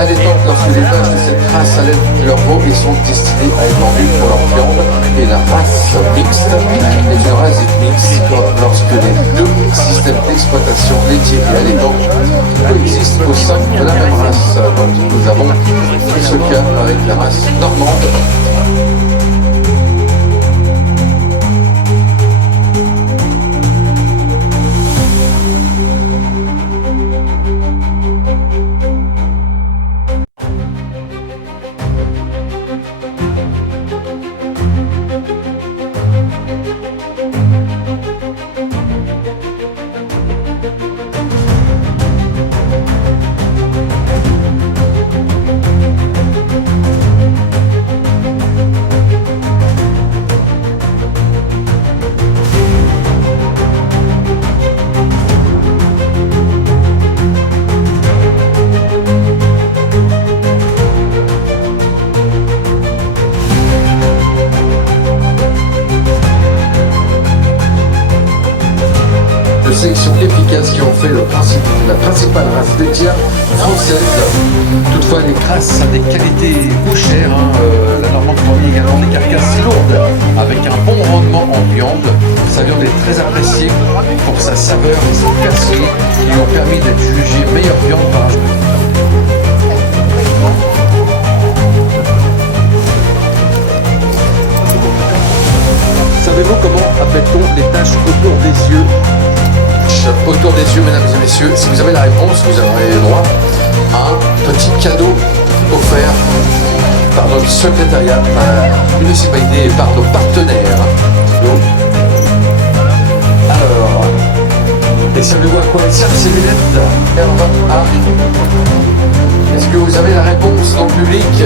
À l'époque, lorsque les vaches de cette race allaitent leur veau et sont destinées à être vendues pour leur viande, et la race mixte est une race mixte lorsque les deux systèmes d'exploitation laitier et allaitant coexistent au sein de la même race. Donc nous avons ce cas avec la race normande. De sélection efficace qui ont fait la principale race laitière française. Toutefois, les grâce à des qualités bouchères, la Normande fournit également des carcasses lourdes avec un bon rendement en viande. Sa viande est très appréciée pour sa saveur et sa casserie qui lui ont permis d'être jugée meilleure viande par Savez-vous comment appelle-t-on les taches autour des yeux? Autour des yeux, mesdames et messieurs, si vous avez la réponse, vous aurez le droit à un petit cadeau offert par notre secrétariat, par la municipalité et par nos partenaires. Alors, et savez-vous à quoi servent ces lunettes? Est-ce que vous avez la réponse dans le public?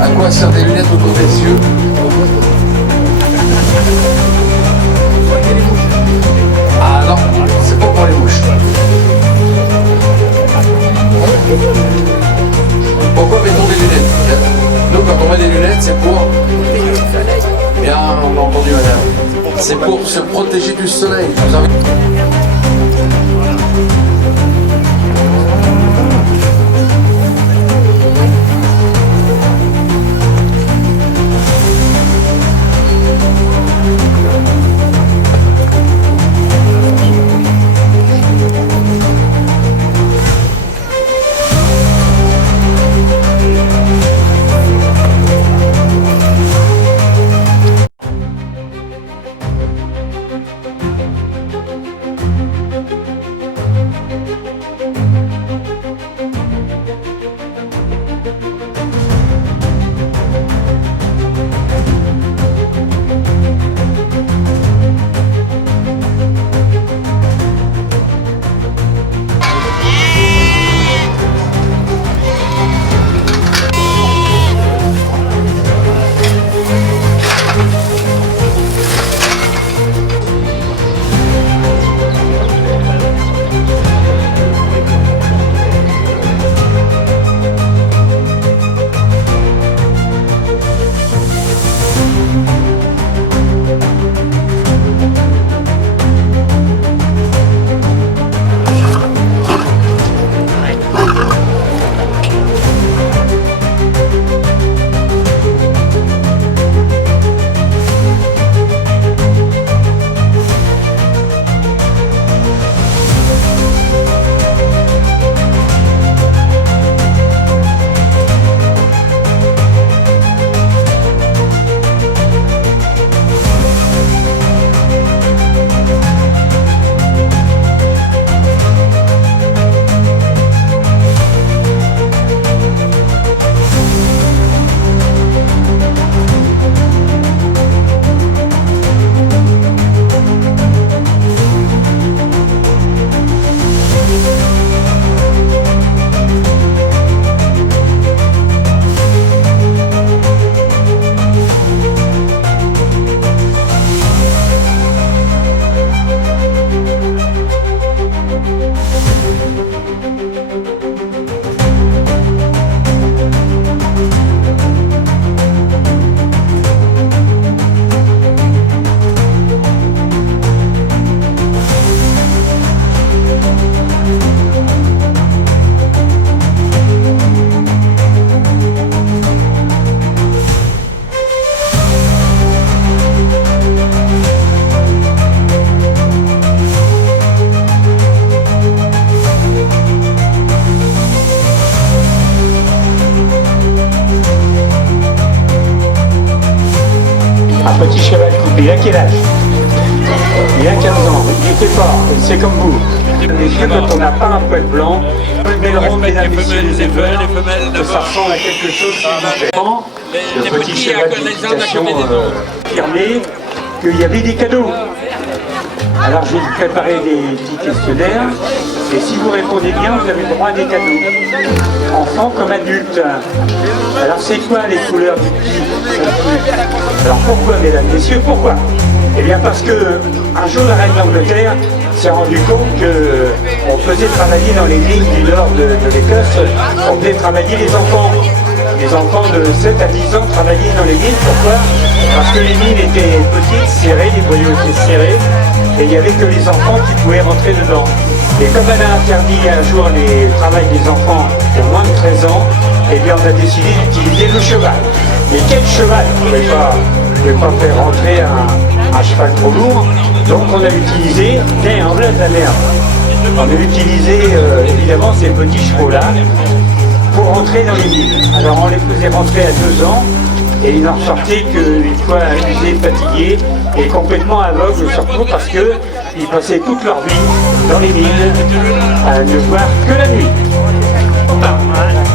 À quoi servent des lunettes autour des yeux? Ah non, c'est pas pour les mouches. Pourquoi mettons des lunettes? Nous, quand on met des lunettes, c'est pour... Bien entendu, madame. C'est pour se protéger du soleil. Je vous invite... petit cheval coupé. Il a quel âge? Il a 15 ans. Il était fort. C'est comme vous. Messieurs, quand on n'a pas un poil blanc, le bel mesdames, messieurs, les éleveurs, que ça ressemble à quelque chose qui est différent. Le petit cheval d'équitation affirmé qu'il y avait des cadeaux. Alors je vais vous préparer des petits questionnaires et si vous répondez bien, vous avez le droit à des cadeaux. Enfant comme adulte. Alors c'est quoi les couleurs du petit? Alors pourquoi, mesdames, messieurs, pourquoi? Eh bien parce que un jour la reine d'Angleterre s'est rendu compte qu'on faisait travailler dans les lignes du nord de l'Écosse, on faisait travailler les enfants. Les enfants de 7 à 10 ans travaillaient dans les mines. Pourquoi? Parce que les mines étaient petites, serrées, les boyaux étaient serrés, et il n'y avait que les enfants qui pouvaient rentrer dedans. Et comme elle a interdit un jour le travail des enfants au moins de 13 ans, eh bien on a décidé d'utiliser le cheval. Mais quel cheval? On ne pouvait pas faire rentrer un cheval trop lourd, donc on a utilisé, en vrai de la merde, on a utilisé évidemment ces petits chevaux-là, pour rentrer dans les mines. Alors on les faisait rentrer à 2 ans et ils n'en sortaient qu'une fois usés, fatigués et complètement aveugles, surtout parce qu'ils passaient toute leur vie dans les mines à ne voir que la nuit.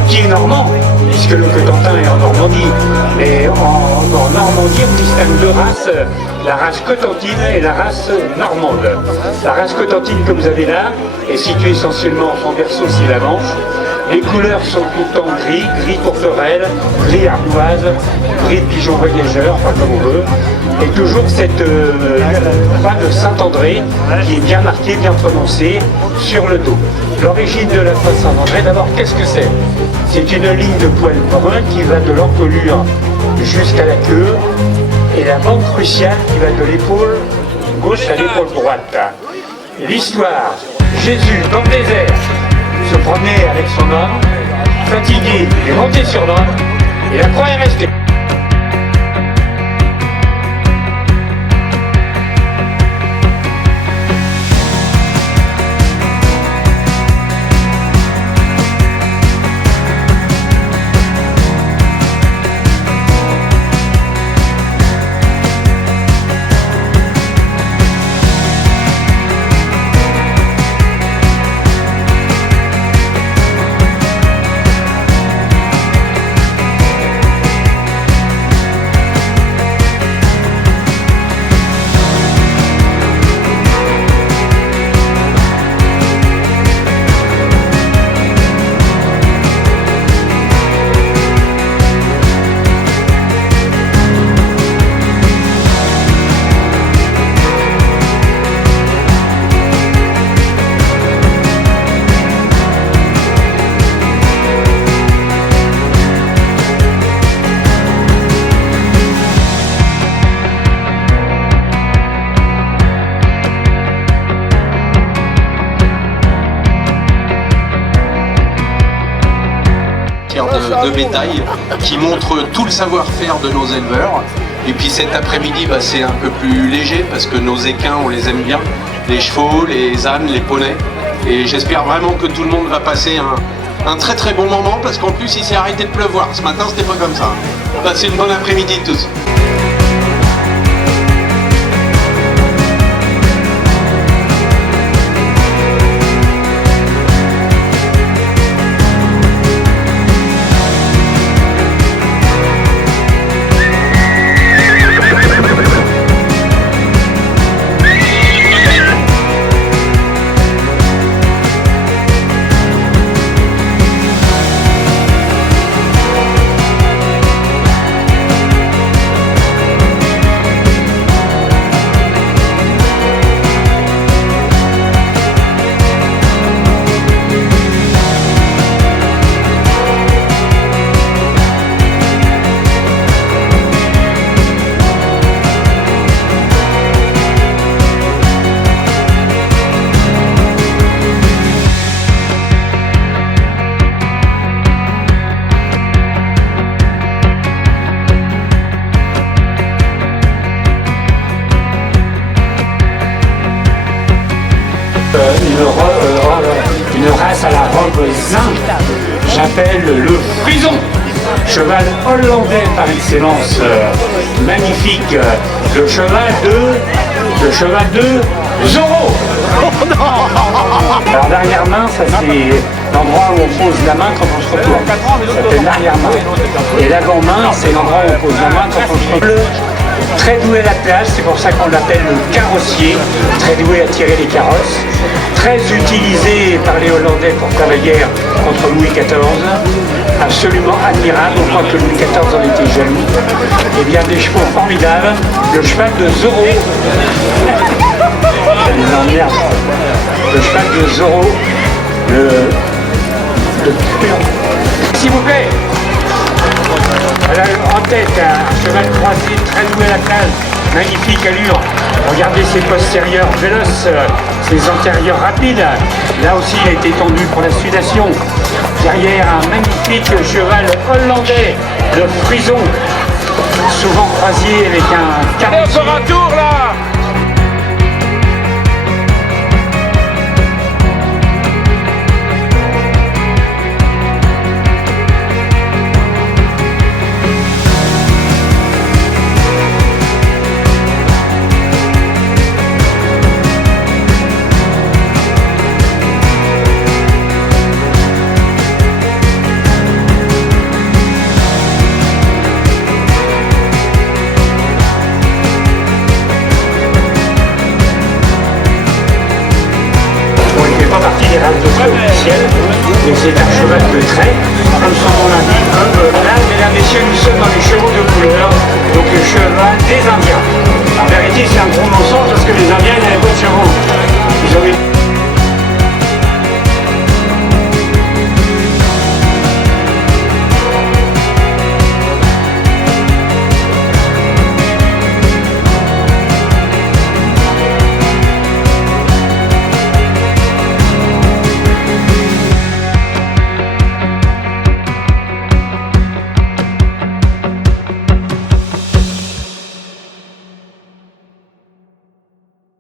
Qui est normand, puisque le Cotentin est en Normandie, mais en Normandie on distingue deux races, la race cotentine et la race normande. La race cotentine que vous avez là est située essentiellement en berceau, c'est la Manche. Les couleurs sont tout le temps gris, gris tourterelle, gris ardoise, gris pigeon voyageur, enfin comme on veut. Et toujours cette croix de Saint-André qui est bien marquée, bien prononcée sur le dos. L'origine de la croix de Saint-André, d'abord, qu'est-ce que c'est? C'est une ligne de poils bruns qui va de l'encolure jusqu'à la queue et la bande cruciale qui va de l'épaule gauche à l'épaule droite. L'histoire, Jésus dans le désert se promenait avec son homme, fatigué, il est monté sur l'homme et la croix est restée. De bétail qui montre tout le savoir-faire de nos éleveurs. Et puis cet après-midi, c'est un peu plus léger parce que nos équins, on les aime bien, les chevaux, les ânes, les poneys. Et j'espère vraiment que tout le monde va passer un très très bon moment parce qu'en plus il s'est arrêté de pleuvoir. Ce matin, c'était pas comme ça. Passez une bonne après-midi tous. Une race à la robe zinc, j'appelle le frison. cheval hollandais par excellence, magnifique, le cheval de Zorro. Alors l'arrière-main, ça c'est l'endroit où on pose la main quand on se retourne. Ça s'appelle l'arrière-main. Et l'avant-main, c'est l'endroit où on pose la main quand on se retourne. Très doué à l'attelage, c'est pour ça qu'on l'appelle le carrossier, très doué à tirer les carrosses, très utilisé par les Hollandais pour faire la guerre contre Louis XIV, absolument admirable, on croit que Louis XIV en était jaloux. Et bien des chevaux formidables, le cheval de Zorro, ça les emmerde. Le cheval de Zorro, le s'il vous plaît. Elle a en tête un cheval croisé, très doué à la case, magnifique allure. Regardez ses postérieurs véloces, ses antérieurs rapides. Là aussi, il a été tendu pour la sudation. Derrière, un magnifique cheval hollandais, le frison, souvent croisé avec un carrossier. Allez, on fera un tour là. Officiel, mais c'est un cheval de trait, comme son nom l'indique. Là, mesdames, messieurs, nous sommes dans les chevaux de couleur, donc le cheval des Indiens. En vérité, c'est un gros mensonge parce que les Indiens n'avaient pas de chevaux. Ils ont eu...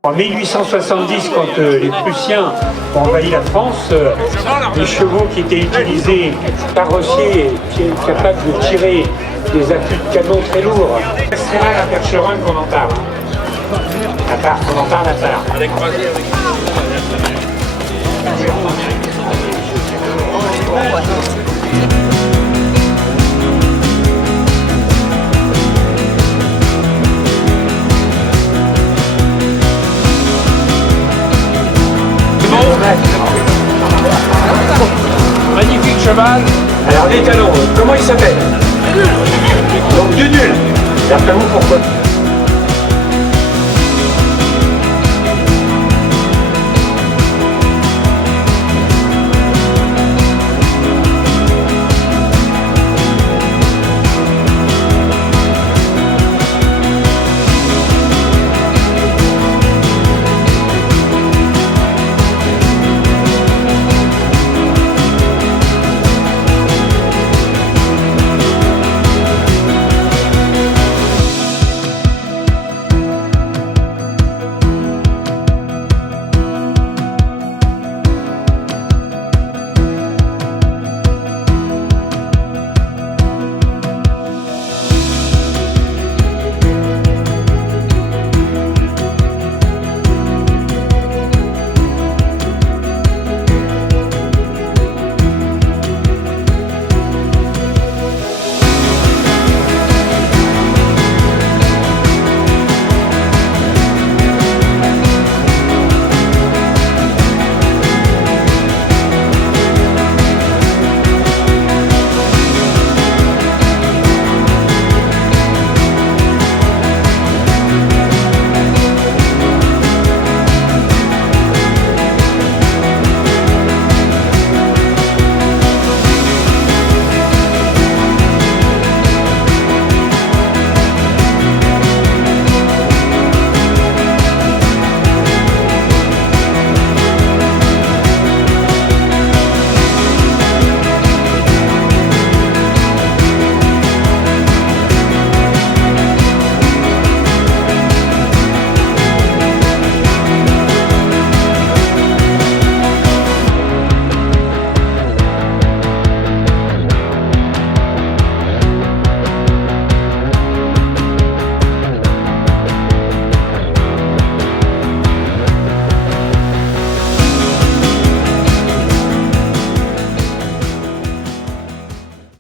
En 1870, quand les Prussiens ont envahi la France, les chevaux qui étaient utilisés, carrossiers, capables de tirer des affûts de canon très lourds. C'est là la percheronne qu'on entend. La part qu'on entend, la part. Magnifique cheval. Alors les talons, comment il s'appelle? Donc Dudul. D'après vous, pourquoi?